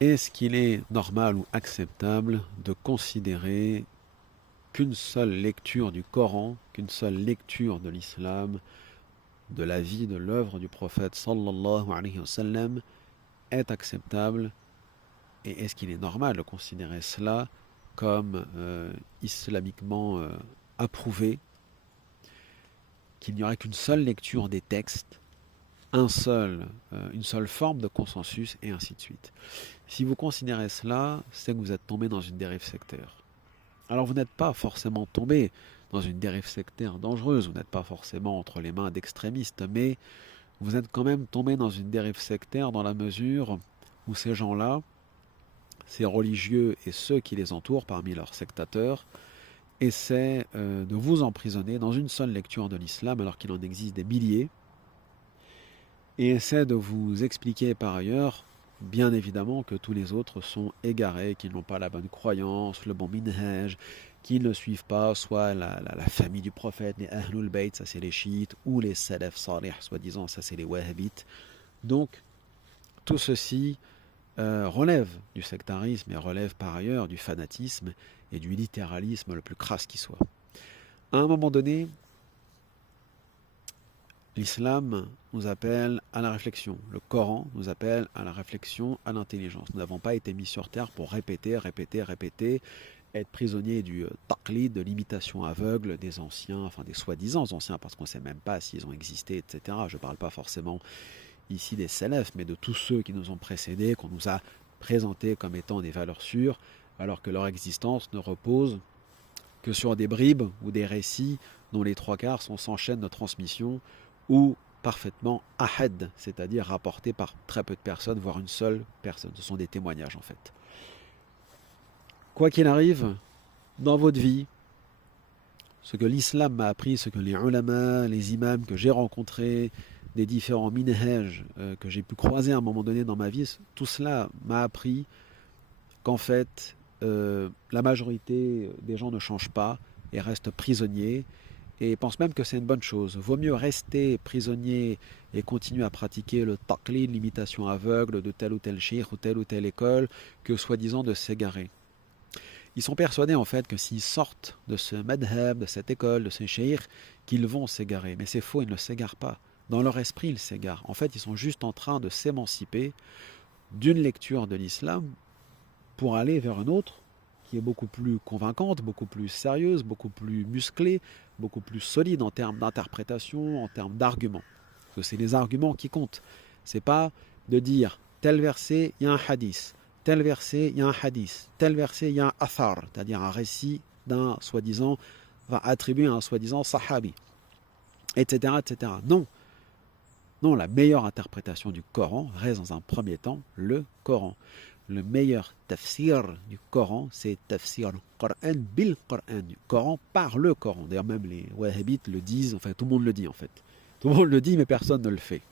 Est-ce qu'il est normal ou acceptable de considérer qu'une seule lecture du Coran, qu'une seule lecture de l'islam, de la vie, de l'œuvre du prophète sallallahu alayhi wa sallam est acceptable et est-ce qu'il est normal de considérer cela comme islamiquement approuvé, qu'il n'y aurait qu'une seule lecture des textes, une seule forme de consensus et ainsi de suite. Si vous considérez cela, c'est que vous êtes tombé dans une dérive sectaire. Alors vous n'êtes pas forcément tombé dans une dérive sectaire dangereuse, vous n'êtes pas forcément entre les mains d'extrémistes, mais vous êtes quand même tombé dans une dérive sectaire dans la mesure où ces gens-là, ces religieux et ceux qui les entourent parmi leurs sectateurs, essaient de vous emprisonner dans une seule lecture de l'islam alors qu'il en existe des milliers, et essaient de vous expliquer par ailleurs, bien évidemment, que tous les autres sont égarés, qu'ils n'ont pas la bonne croyance, le bon minhaj, qu'ils ne suivent pas soit la famille du prophète, les Ahlul Bayt, ça c'est les chiites, ou les Salaf Salih, soi-disant, ça c'est les wahhabites. Donc, tout ceci relève du sectarisme et relève par ailleurs du fanatisme et du littéralisme le plus crasse qui soit. À un moment donné, l'islam nous appelle à la réflexion. Le Coran nous appelle à la réflexion, à l'intelligence. Nous n'avons pas été mis sur terre pour répéter, répéter, répéter, être prisonniers du taqlid, de l'imitation aveugle des anciens, enfin des soi-disant anciens, parce qu'on ne sait même pas s'ils ont existé, etc. Je ne parle pas forcément ici des salafs, mais de tous ceux qui nous ont précédés, qu'on nous a présentés comme étant des valeurs sûres, alors que leur existence ne repose que sur des bribes ou des récits dont les trois quarts sont sans chaîne de transmission ou parfaitement ahad, c'est-à-dire rapportés par très peu de personnes, voire une seule personne. Ce sont des témoignages en fait. Quoi qu'il arrive, dans votre vie, ce que l'islam m'a appris, ce que les ulama, les imams que j'ai rencontrés, des différents minhaj que j'ai pu croiser à un moment donné dans ma vie, tout cela m'a appris qu'en fait, la majorité des gens ne changent pas et restent prisonniers et pensent même que c'est une bonne chose. Vaut mieux rester prisonnier et continuer à pratiquer le taqlid, l'imitation aveugle de tel ou tel cheikh ou telle école, que soi-disant de s'égarer. Ils sont persuadés en fait que s'ils sortent de ce madhab, de cette école, de ces cheikh, qu'ils vont s'égarer. Mais c'est faux, ils ne s'égarent pas. Dans leur esprit, ils s'égarent. En fait, ils sont juste en train de s'émanciper d'une lecture de l'islam pour aller vers une autre qui est beaucoup plus convaincante, beaucoup plus sérieuse, beaucoup plus musclée, beaucoup plus solide en termes d'interprétation, en termes d'arguments. Parce que c'est les arguments qui comptent. C'est pas de dire tel verset, il y a un hadith, tel verset, il y a un hadith, tel verset, il y a un athar, c'est-à-dire un récit d'un soi-disant, va attribuer à un soi-disant sahabi, etc., etc. Non, non, la meilleure interprétation du Coran reste dans un premier temps le Coran. Le meilleur tafsir du Coran, c'est tafsir Coran bil Coran, du Coran par le Coran. D'ailleurs, même les wahhabites le disent, enfin tout le monde le dit en fait. Tout le monde le dit, mais personne ne le fait.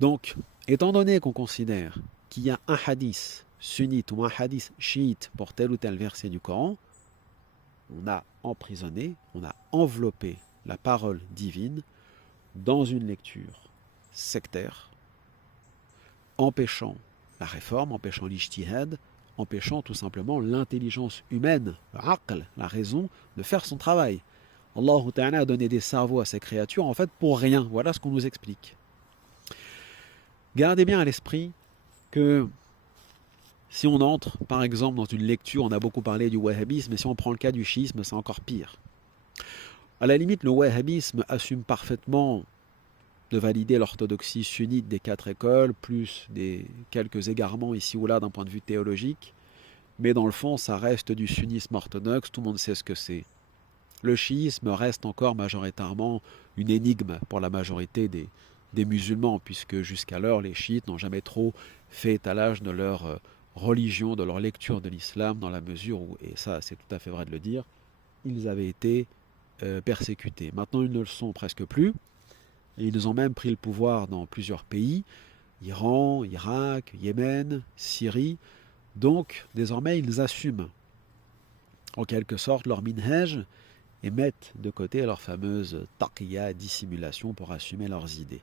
Donc, étant donné qu'on considère qu'il y a un hadith sunnite ou un hadith chiite pour tel ou tel verset du Coran, on a emprisonné, on a enveloppé la parole divine dans une lecture sectaire, empêchant la réforme, empêchant l'ijtihad, empêchant tout simplement l'intelligence humaine, l'aql, la raison, de faire son travail. Allah Ta'ala a donné des cerveaux à ces créatures en fait pour rien. Voilà ce qu'on nous explique. Gardez bien à l'esprit que si on entre, par exemple, dans une lecture, on a beaucoup parlé du wahhabisme, mais si on prend le cas du chiisme, c'est encore pire. À la limite, le wahhabisme assume parfaitement de valider l'orthodoxie sunnite des quatre écoles, plus des quelques égarements ici ou là d'un point de vue théologique, mais dans le fond, ça reste du sunnisme orthodoxe, tout le monde sait ce que c'est. Le chiisme reste encore majoritairement une énigme pour la majorité des musulmans, puisque jusqu'alors, les chiites n'ont jamais trop fait étalage de leur religion, de leur lecture de l'islam, dans la mesure où, et ça c'est tout à fait vrai de le dire, ils avaient été persécutés. Maintenant, ils ne le sont presque plus. Et ils ont même pris le pouvoir dans plusieurs pays, Iran, Irak, Yémen, Syrie. Donc, désormais, ils assument en quelque sorte leur minhaj et mettent de côté leur fameuse taqiyya, dissimulation pour assumer leurs idées.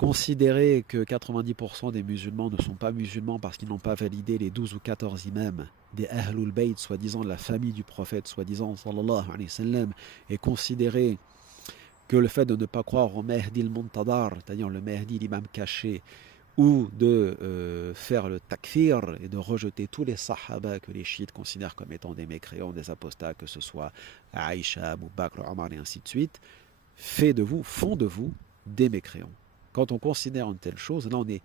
Considérer que 90% des musulmans ne sont pas musulmans parce qu'ils n'ont pas validé les 12 ou 14 imams des Ahlul Bayt, soi-disant de la famille du prophète, soi-disant, sallallahu alayhi wa sallam, et considérer que le fait de ne pas croire au Mahdi al-Muntadar, c'est-à-dire le Mahdi, l'imam caché, ou de faire le takfir et de rejeter tous les sahaba que les chiites considèrent comme étant des mécréants, des apostats, que ce soit Aïcha, Abu Bakr, Omar et ainsi de suite, font de vous des mécréants. Quand on considère une telle chose, là on est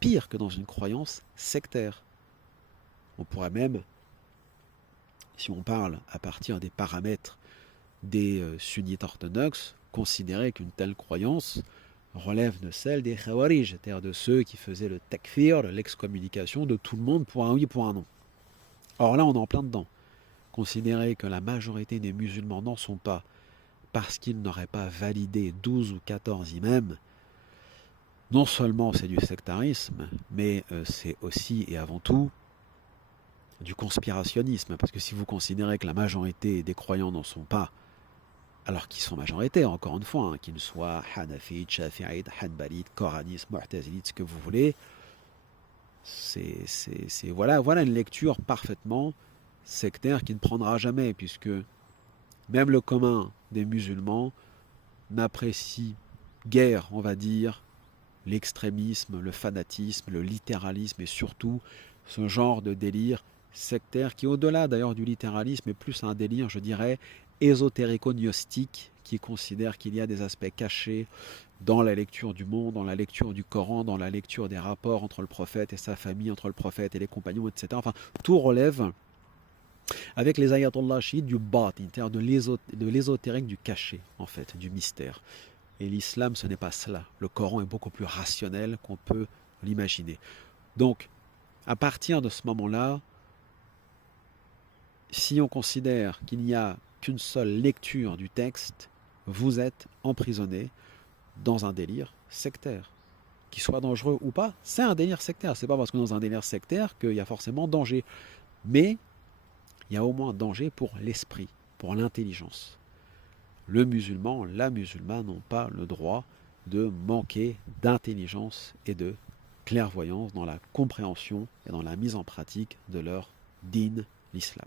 pire que dans une croyance sectaire. On pourrait même, si on parle à partir des paramètres des sunnites orthodoxes, considérer qu'une telle croyance relève de celle des khawarij, c'est-à-dire de ceux qui faisaient le takfir, l'excommunication de tout le monde pour un oui, pour un non. Or là on est en plein dedans. Considérer que la majorité des musulmans n'en sont pas parce qu'ils n'auraient pas validé 12 ou 14 imams, non seulement c'est du sectarisme, mais c'est aussi et avant tout du conspirationnisme. Parce que si vous considérez que la majorité des croyants n'en sont pas, alors qu'ils sont majoritaires, encore une fois, hein, qu'ils soient Hanafites, Shafi'ites, Hanbalites, Koranistes, Mu'tazilites, ce que vous voulez, voilà une lecture parfaitement sectaire qui ne prendra jamais, puisque même le commun des musulmans n'apprécie guère, on va dire, l'extrémisme, le fanatisme, le littéralisme et surtout ce genre de délire sectaire qui, au-delà d'ailleurs du littéralisme, est plus un délire, je dirais, ésotérico-gnostique qui considère qu'il y a des aspects cachés dans la lecture du monde, dans la lecture du Coran, dans la lecture des rapports entre le prophète et sa famille, entre le prophète et les compagnons, etc. Enfin, tout relève avec les ayatollahs chiites du batin, c'est-à-dire de l'ésotérique, du caché, en fait, du mystère. Et l'islam, ce n'est pas cela. Le Coran est beaucoup plus rationnel qu'on peut l'imaginer. Donc, à partir de ce moment-là, si on considère qu'il n'y a qu'une seule lecture du texte, vous êtes emprisonné dans un délire sectaire. Qu'il soit dangereux ou pas, c'est un délire sectaire. C'est pas parce que dans un délire sectaire qu'il y a forcément danger. Mais il y a au moins danger pour l'esprit, pour l'intelligence. Le musulman, la musulmane n'ont pas le droit de manquer d'intelligence et de clairvoyance dans la compréhension et dans la mise en pratique de leur dîn, l'islam.